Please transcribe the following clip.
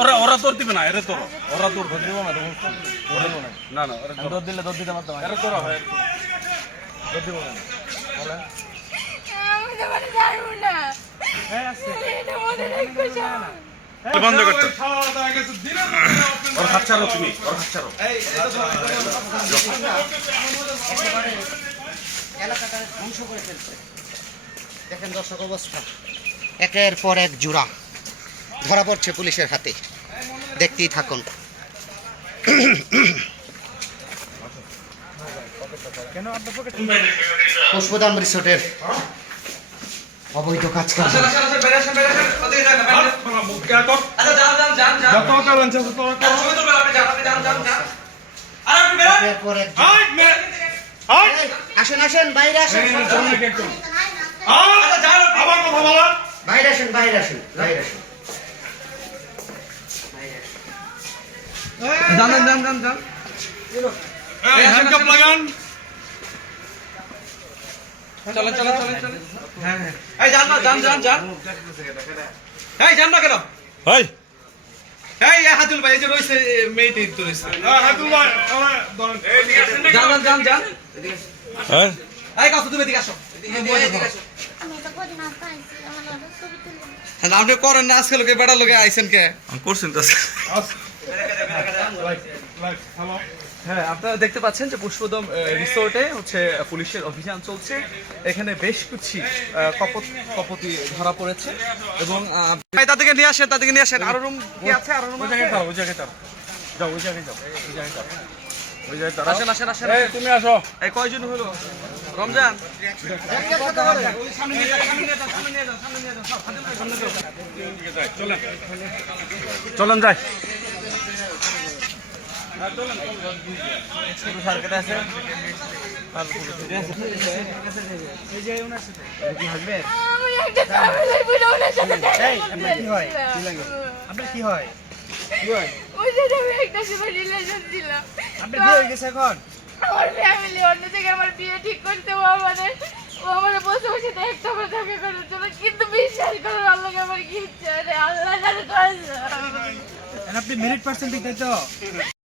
ওরা ওরা তোর দিবে না, এরা তোর ওরা তোর ধর দিব না, না না ওরা দৌড় দিলে দৌড় দিতে পারতাম। এরা তোর হয় দৌড় দিব না বলে বন্ধ করতে ওর হাত ছাড়ো, তুমি ওর হাত ছাড়ো। এলাকাটা ধ্বংস করে ফেলছে। দেখেন দর্শক অবস্থা, একের পর এক জোড়া ধরা পড়ছে পুলিশের হাতে, দেখতেই থাকুন। পুষ্পধাম রিসোর্টের অবৈধ কাজ কাজ আসেন আসেন বাইরে আসেন, বাইরে আসেন বাইরে আসেন বাইরে আসেন। চলেন চলেন চলেন চলেন। এই যান না, যান যান যান। এই যান না কেন? এই এই হাতুল ভাই, এই যে রইছে মেয়েটি তো রইছে। হাতুল ভাই যান যান যান যান। হ্যাঁ এই কাকু তুমি এদিকে আসো। আমি তো কদিন আসতে আইছি, আমার লগে ছবি তুলবো। হ্যাঁ, আপনি করেন না আজকে লোকে বেড়া লোকে আইছেন কে? করছেন তো হ্যাঁ, আপনারা দেখতে পাচ্ছেন যে পুষ্পদম রিসোর্টে হচ্ছে পুলিশের অভিযান চলছে। এখানে বেশ কিছু কপতি ধরা পড়েছে এবং তাদেরকে নিয়ে আসেন, তাদেরকে নিয়ে আসেন। আরো রুম কি আছে? আরো রুম আছে? ওই জায়গায় যাও, ওই জায়গায় যাও, ওই জায়গায় যাও, ওই জায়গায় দাঁড়াও। আসেন আসেন আসেন। এই তুমি আসো। এই কয়জন হলো? রমজান চলেন যাই। আমি একটা ঝামেলায় পড়ে ওনার সাথে আপনার কি হয়? ওই সাথে আমি একটা সময় রিলেশন ছিলাম। আপনার বিয়ে হয়ে গেছে এখন? আমার ফ্যামিলি অন্য জায়গায় আমার বিয়ে ঠিক করতে, ও আমার বসে বসে একটা আমার দেখা করার জন্য, কিন্তু বিশ্বাস করার আল্লাহ আমার কি ইচ্ছা, আল্লাহ জানে। আপনি মেরিট পার্সেন্ট তাই তো?